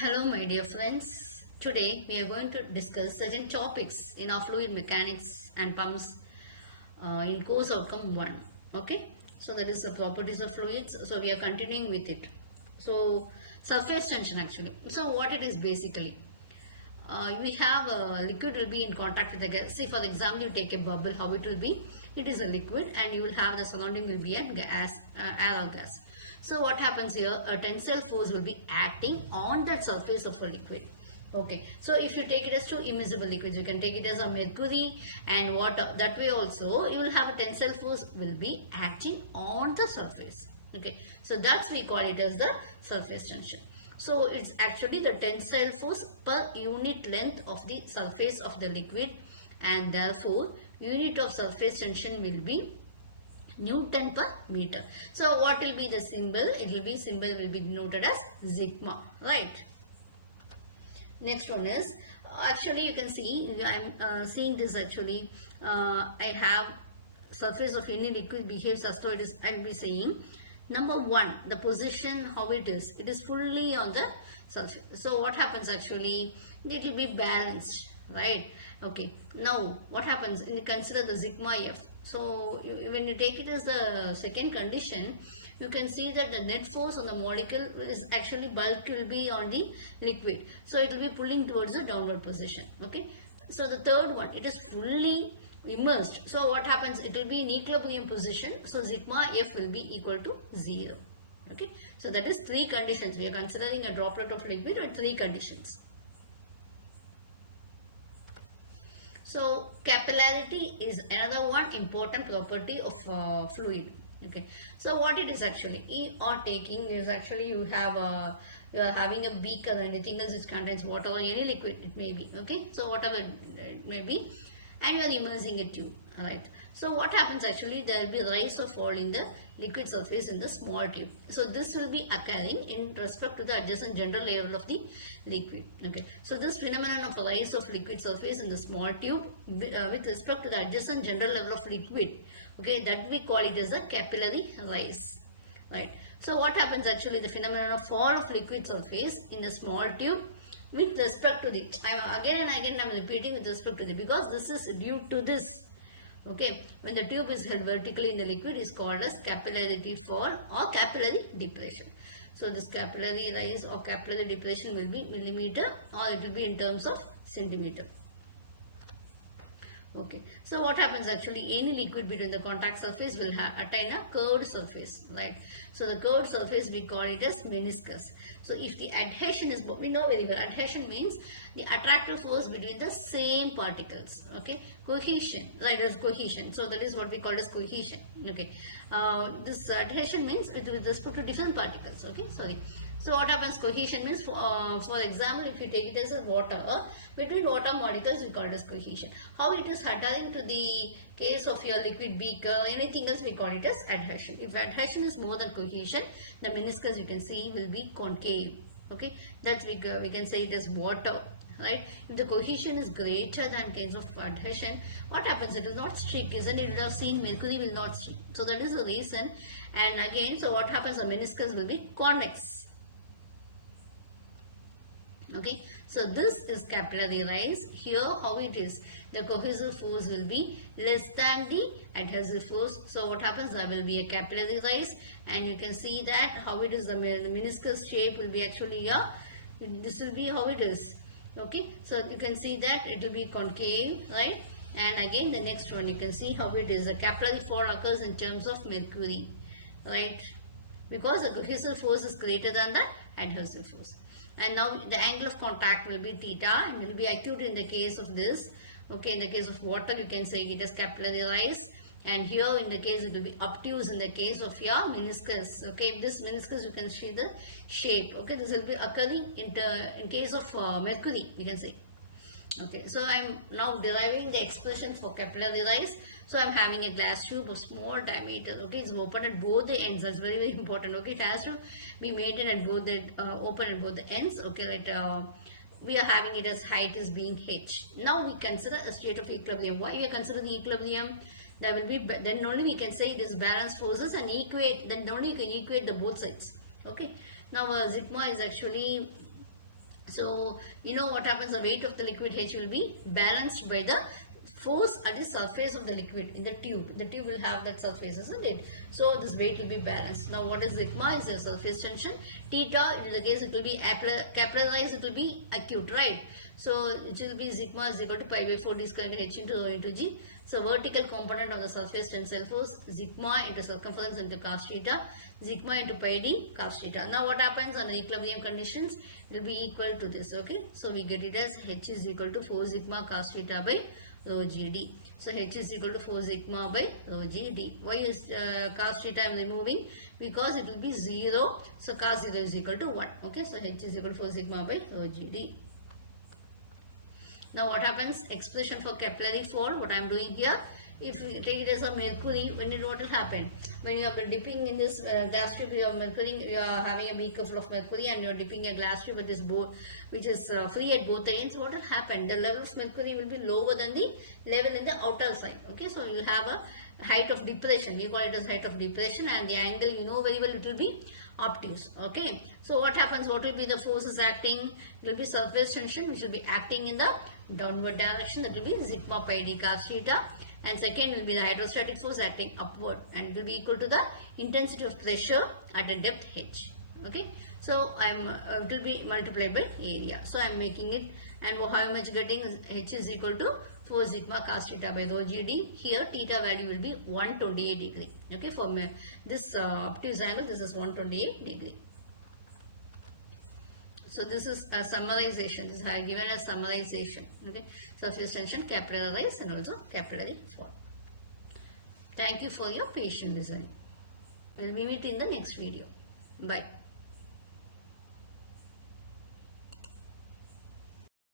Hello, my dear friends. Today we are going to discuss certain topics in our fluid mechanics and pumps in course outcome 1. Okay, so that is the properties of fluids. So we are continuing with it. So, surface tension actually. So, what it is basically? We have a liquid will be in contact with the gas. See, for example, you take a bubble, how it will be? It is a liquid, and you will have the surrounding will be a gas, air or gas. So what happens here? A tensile force will be acting on that surface of a liquid. Okay, so if you take it as two immiscible liquids, you can take it as a mercury and water. That way also, you will have a tensile force will be acting on the surface. Okay, so that's we call it as the surface tension. So it's actually the tensile force per unit length of the surface of the liquid, and therefore unit of surface tension will be Newton per meter. So what will be the symbol? It will be symbol will be denoted as sigma, right? Next one is actually you can see I am seeing this actually. I have surface of any liquid behaves as though it is. I will be saying number one, the position how it is. It is fully on the surface. So what happens actually? It will be balanced, right? Okay. Now what happens? You consider the sigma f. So when you take it as the second condition, you can see that the net force on the molecule is actually bulk will be on the liquid. So it will be pulling towards the downward position. Okay. So the third one, it is fully immersed. So what happens? It will be in equilibrium position. So sigma F will be equal to 0. Okay. So that is three conditions. We are considering a droplet of liquid with three conditions. So capillarity is another one important property of fluid. Okay. So what it is actually? You are taking is actually you are having a beaker or anything else which contains water or any liquid it may be. Okay. So whatever it may be, and you are immersing a tube. Right. So what happens actually? There will be rise or fall in the liquid surface in the small tube. So this will be occurring in respect to the adjacent general level of the liquid. Okay. So this phenomenon of rise of liquid surface in the small tube with respect to the adjacent general level of liquid. Okay, that we call it as a capillary rise. Right. So what happens actually? The phenomenon of fall of liquid surface in a small tube with respect to the, again and again I am repeating with respect to the, because this is due to this. Okay, when the tube is held vertically in the liquid is called as capillarity fall or capillary depression. So this capillary rise or capillary depression will be millimeter or it will be in terms of centimeter. Okay, so what happens actually? Any liquid between the contact surface will attain a curved surface, right? So the curved surface we call it as meniscus. So if the adhesion is, we know very well, adhesion means the attractive force between the same particles. Okay, cohesion, right? As cohesion. So that is what we call as cohesion. Okay, this adhesion means with respect to different particles. Okay, sorry. So what happens? Cohesion means, for example, if you take it as a water, between water molecules we call it as cohesion. How it is adhering to the case of your liquid beaker or anything else we call it as adhesion. If adhesion is more than cohesion, the meniscus you can see will be concave. Okay, that's we can say it as water. Right? If the cohesion is greater than case of adhesion, what happens? It will not streak, isn't it? You have seen mercury will not streak. So that is the reason. And again, so what happens? The meniscus will be convex. Okay, so this is capillary rise. Here how it is, the cohesive force will be less than the adhesive force. So what happens? There will be a capillary rise, and you can see that how it is, the meniscus shape will be actually here. This will be how it is. Okay, so you can see that it will be concave, right? And again the next one you can see how it is, the capillary fall occurs in terms of mercury, right? Because the cohesive force is greater than the adhesive force. And now the angle of contact will be theta and will be acute in the case of this. Okay, in the case of water you can say it is capillary rise, and here in the case it will be obtuse in the case of your meniscus. Okay, this meniscus you can see the shape. Okay, this will be occurring in case of mercury you can say. Okay, so I am now deriving the expression for capillary rise. So I am having a glass tube of small diameter. Okay, it's open at both the ends. That's very, very important. Okay, it has to be maintained at both the open at both the ends. Okay, right. We are having it as height is being h. Now we consider a state of equilibrium. Why we are considering the equilibrium? There will be, then only we can say it is balance forces and equate. Then only you can equate the both sides. Okay. Now sigma is actually So, you know what happens, the weight of the liquid H will be balanced by the force at the surface of the liquid in the tube. The tube will have that surface, isn't it? So, this weight will be balanced. Now, what is sigma? Is the surface tension. Theta, in the case it will be capitalized, it will be acute, right? So, it will be sigma is equal to pi by 4 d square H into rho into G. So, vertical component of the surface tensile force, sigma into circumference into cos theta, sigma into pi d cos theta. Now, what happens on the equilibrium conditions? It will be equal to this, okay? So, we get it as H is equal to 4 sigma cos theta by rho GD. So, H is equal to 4 sigma by rho GD. Why is cos theta I am removing? Because it will be 0. So, cos 0 is equal to 1. Okay, so H is equal to 4 sigma by rho GD. Now, what happens? Expression for capillary flow, what I am doing here. If you take it as a mercury, what will happen? When you are dipping in this glass tube, you are mercury, you are having a beaker full of mercury and you are dipping a glass tube with this board which is free at both ends. What will happen? The level of mercury will be lower than the level in the outer side. Okay, so you will have a height of depression. We call it as height of depression, and the angle, you know very well, it will be obtuse. Okay, so what happens? What will be the forces acting? It will be surface tension which will be acting in the downward direction. That will be sigma pi d cos theta. And second will be the hydrostatic force acting upward, and it will be equal to the intensity of pressure at a depth h. Okay, so it will be multiplied by area. So I am making it, and how much getting? H is equal to 4 sigma cos theta by rho GD. Here theta value will be 128 degree. Okay, for this obtuse angle, this is 128 degree. So this is a summarization. This I have given a summarization. Okay, surface tension, capillary rise, and also capillary fall. Thank you for your patient listening. We will meet in the next video. Bye.